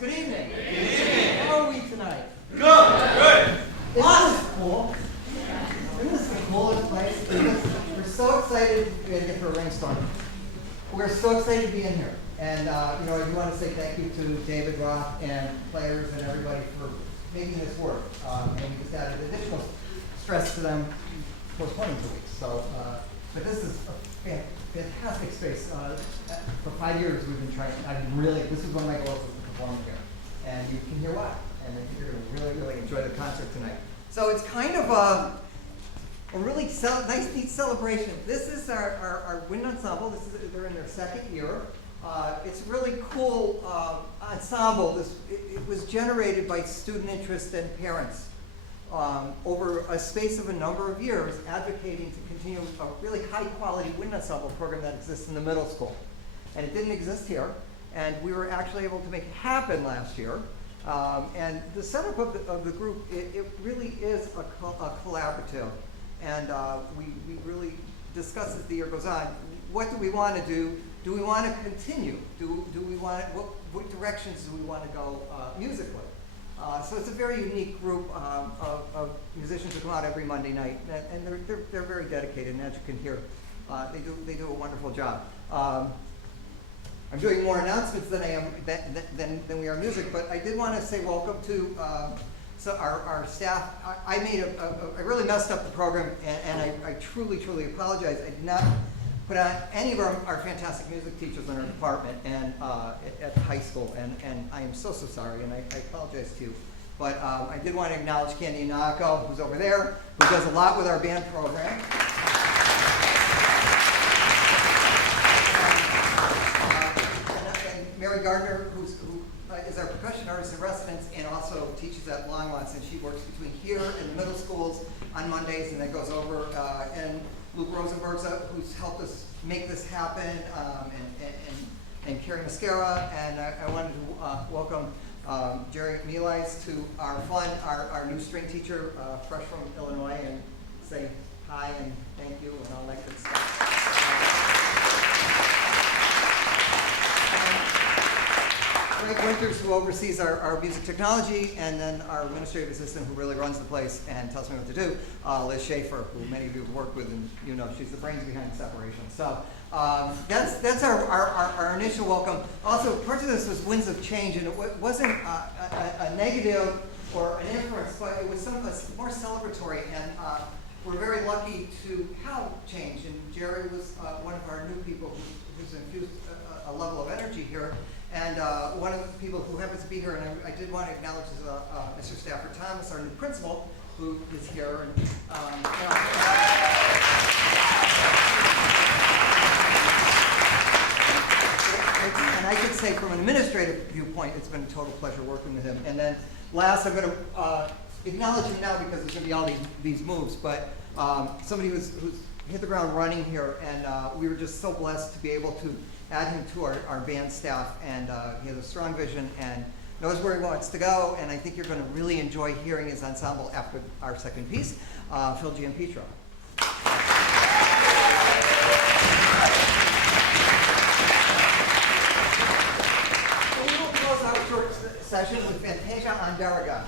Good evening. Good evening. How are we tonight? Good. Good. Isn't this cool? Isn't this the coolest place? We're so excited. We had to get for a rainstorm. We're so excited to be in here. And I do want to say thank you to David Roth and players and everybody for making this work. And we just added additional stress to them postponing 2 weeks. So, but this is a fantastic space. For 5 years we've been trying. This is one of my goals, is to perform here. And you can hear why. And I think you're going to really, really enjoy the concert tonight. So it's kind of a really nice, neat celebration. This is our wind ensemble. They're in their second year. It's a really cool ensemble. It was generated by student interest and parents over a space of a number of years, advocating to continue a really high-quality wind ensemble program that exists in the middle school. And it didn't exist here, and we were actually able to make it happen last year. And the setup of the group, it really is a collaborative. And we really discuss as the year goes on, what do we want to do? Do we want to continue? Do we want, what directions do we want to go musically? So it's a very unique group of musicians who come out every Monday night, and they're very dedicated, and as you can hear, they do a wonderful job. I'm doing more announcements than I am than we are music, but I did want to say welcome to our staff. I really messed up the program, and I truly apologize. I did not put on any of our fantastic music teachers in our department and at the high school, and I am so sorry, and I apologize to you. But I did want to acknowledge Candy Nako, who's over there, who does a lot with our band program. And Mary Gardner, who is our percussion artist in residence and also teaches at Longmont, and she works between here and the middle schools on Mondays, and then goes over and Luke Rosenberg's who's helped us make this happen, and Carrie Mascara, and I wanted to welcome Jerry Melise to our fund, our new string teacher, fresh from Illinois, and say hi and thank you and all that good stuff. Greg Winters, who oversees our music technology, and then our administrative assistant, who really runs the place and tells me what to do, Liz Schaefer, who many of you have worked with, and she's the brains behind Separation. So that's our initial welcome. Also, part of this was Winds of Change, and it wasn't a negative or an inference, but it was more celebratory, and we're very lucky to have change. And Jerry was one of our new people who's infused a level of energy here. And one of the people who happens to be here, and I did want to acknowledge Mr. Stafford Thomas, our new principal, who is here. And, and I could say from an administrative viewpoint, it's been a total pleasure working with him. And then last, I'm going to acknowledge him now because there's going to be all these moves, but somebody who's hit the ground running here, and we were just so blessed to be able to add him to our band staff, and he has a strong vision and knows where he wants to go, and I think you're going to really enjoy hearing his ensemble after our second piece, Phil Giampietro. So we will close our short session with Fantasia on Darragon.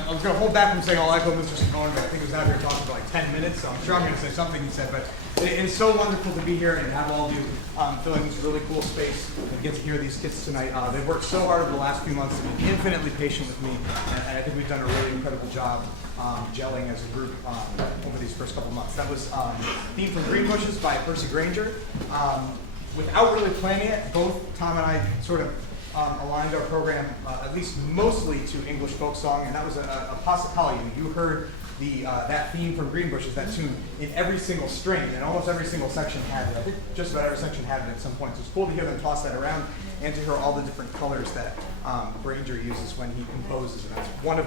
I was going to hold back from saying all I told Mr. Simone, but I think he was out here talking for like 10 minutes, so I'm sure I'm going to say something he said. But it is so wonderful to be here and have all of you fill in this really cool space and get to hear these kids tonight. They've worked so hard over the last few months to be infinitely patient with me, and I think we've done a really incredible job gelling as a group over these first couple months. That was Theme from Green Bushes by Percy Granger. Without really planning it, both Tom and I sort of aligned our program at least mostly to English folk song, and that was a Passacaglia. You heard that theme from Green Bushes, that tune, in every single string, and almost every single section had it. I think just about every section had it at some point. So it's cool to hear them toss that around and to hear all the different colors that Granger uses when he composes. And that's one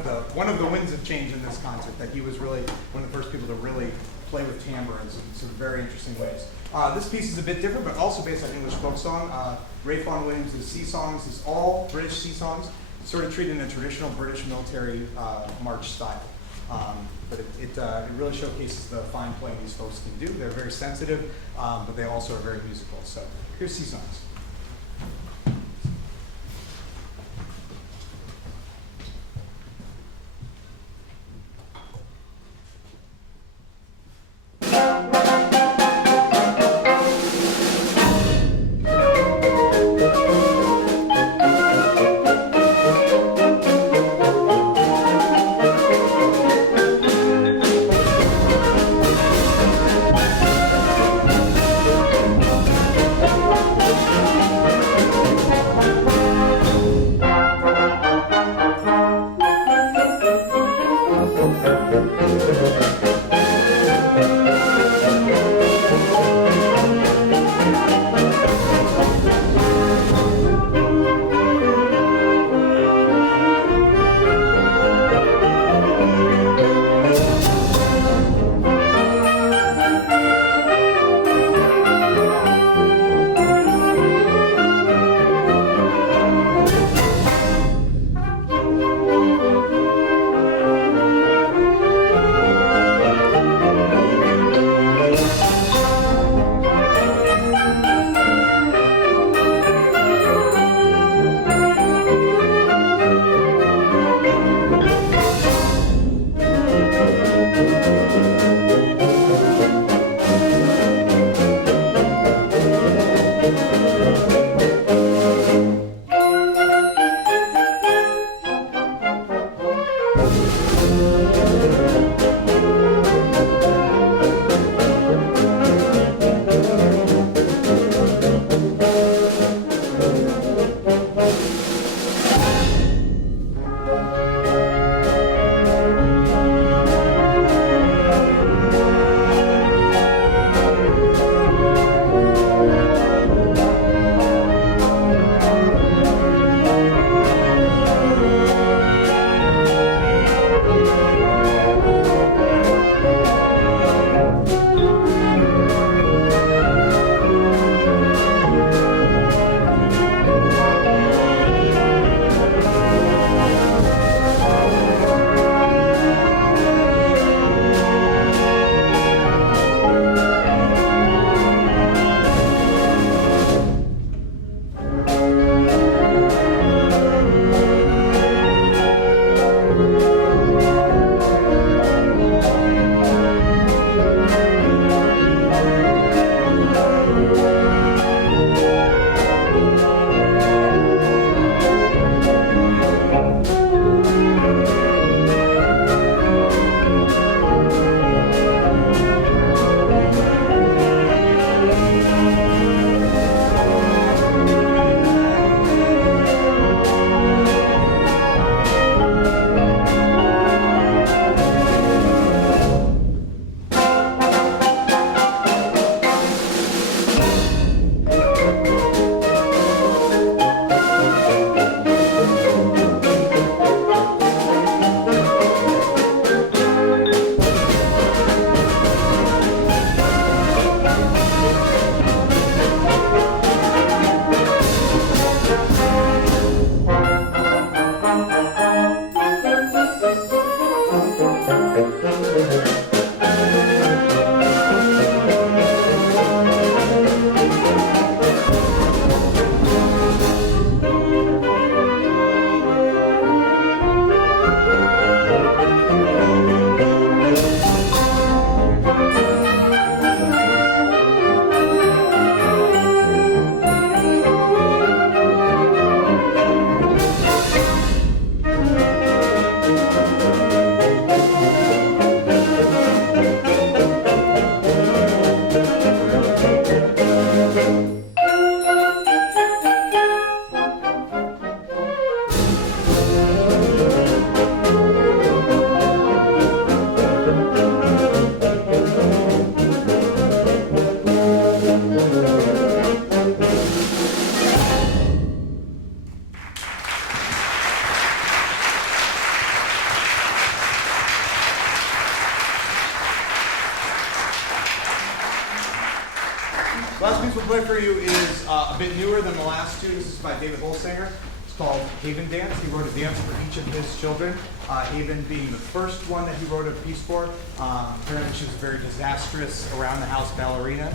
of the winds of change in this concert, that he was really one of the first people to really play with timbre in some very interesting ways. This piece is a bit different, but also based on English folk song. Ray Vaughan Williams' sea songs is all British sea songs, sort of treated in a traditional British military march style. But it really showcases the fine playing these folks can do. They're very sensitive, but they also are very musical. So here's sea songs. have for you is a bit newer than the last two. This is by David Holsinger. It's called Haven Dance. He wrote a dance for each of his children. Haven being the first one that he wrote a piece for. Apparently she was a very disastrous around-the-house ballerina.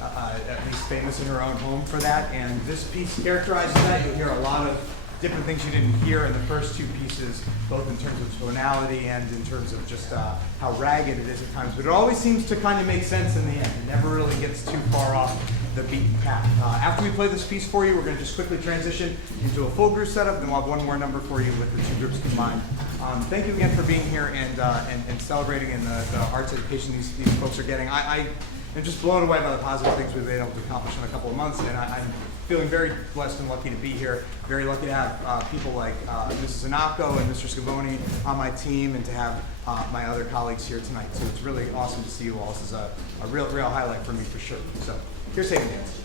At least famous in her own home for that. And this piece characterizes that. You'll hear a lot of different things you didn't hear in the first two pieces, both in terms of tonality and in terms of just how ragged it is at times. But it always seems to kind of make sense in the end. It never really gets too far off the beaten path. After we play this piece for you, we're going to just quickly transition into a full group setup, then we'll have one more number for you with the two groups combined. Thank you again for being here and celebrating in the arts education these folks are getting. I'm just blown away by the positive things we've been able to accomplish in a couple of months, and I'm feeling very blessed and lucky to be here. Very lucky to have people like Mrs. Anako and Mr. Scavone on my team, and to have my other colleagues here tonight. So it's really awesome to see you all. This is a real highlight for me for sure. So here's Haven Dance.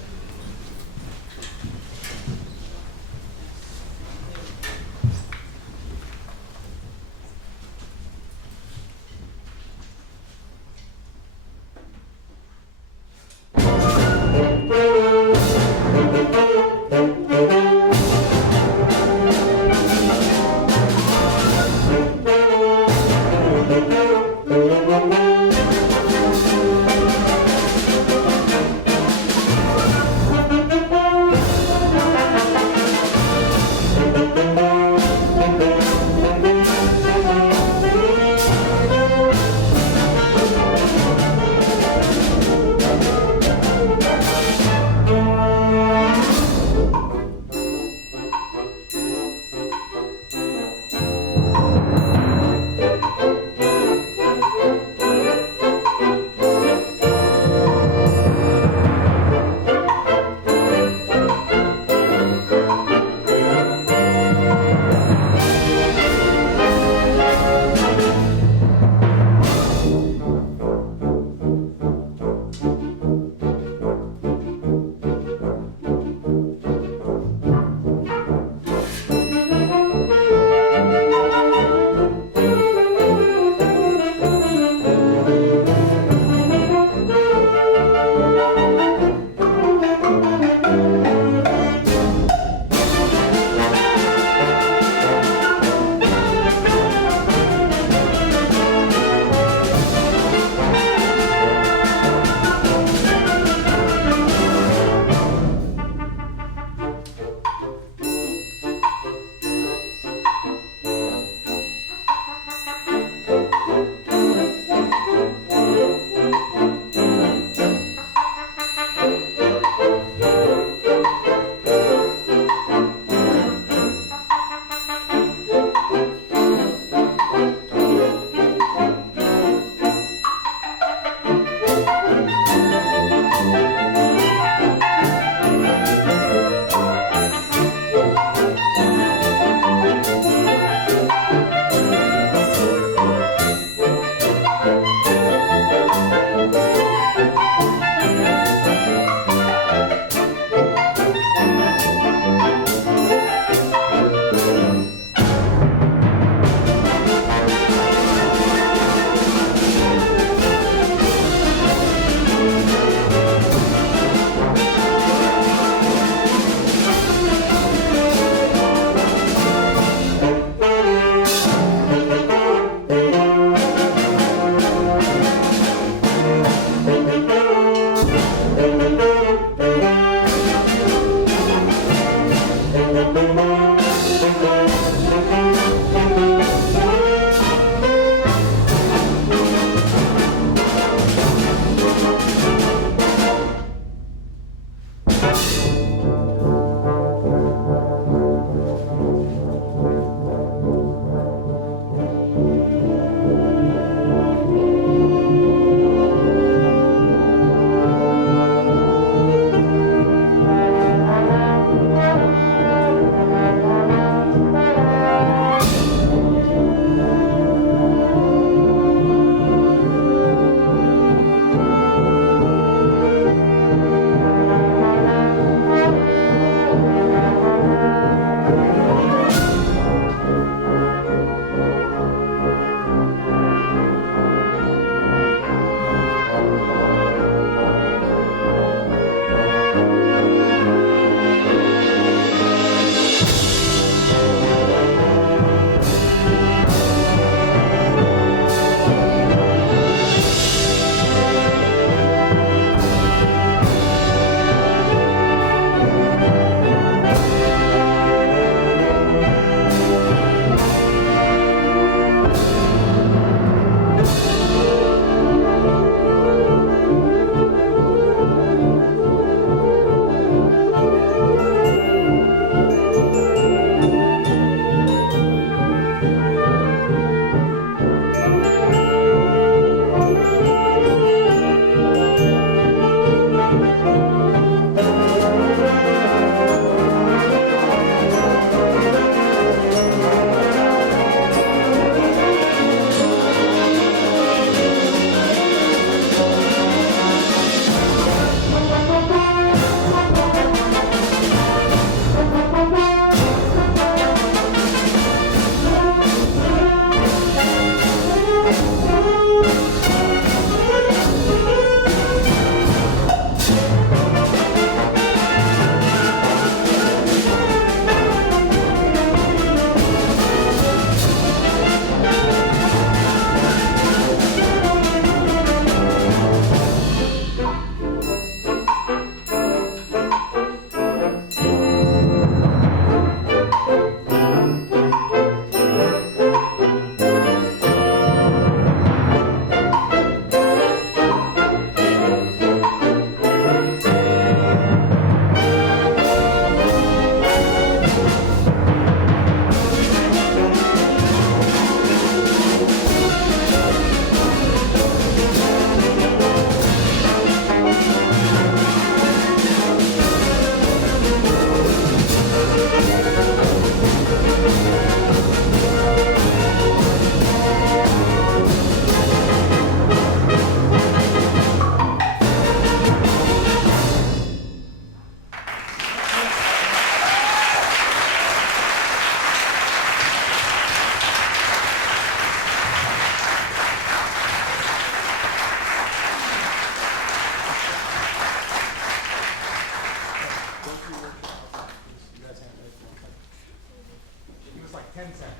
10 seconds.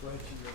Go ahead, Chief.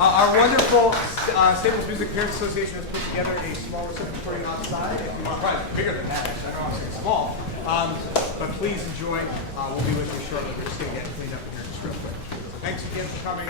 Our wonderful Staples Music Parents Association has put together a small reception for you outside. If you want, probably bigger than that, actually. I don't want to say small. But please enjoy. We'll be with you shortly. We're just going to get cleaned up here just real quick. Thanks again for coming.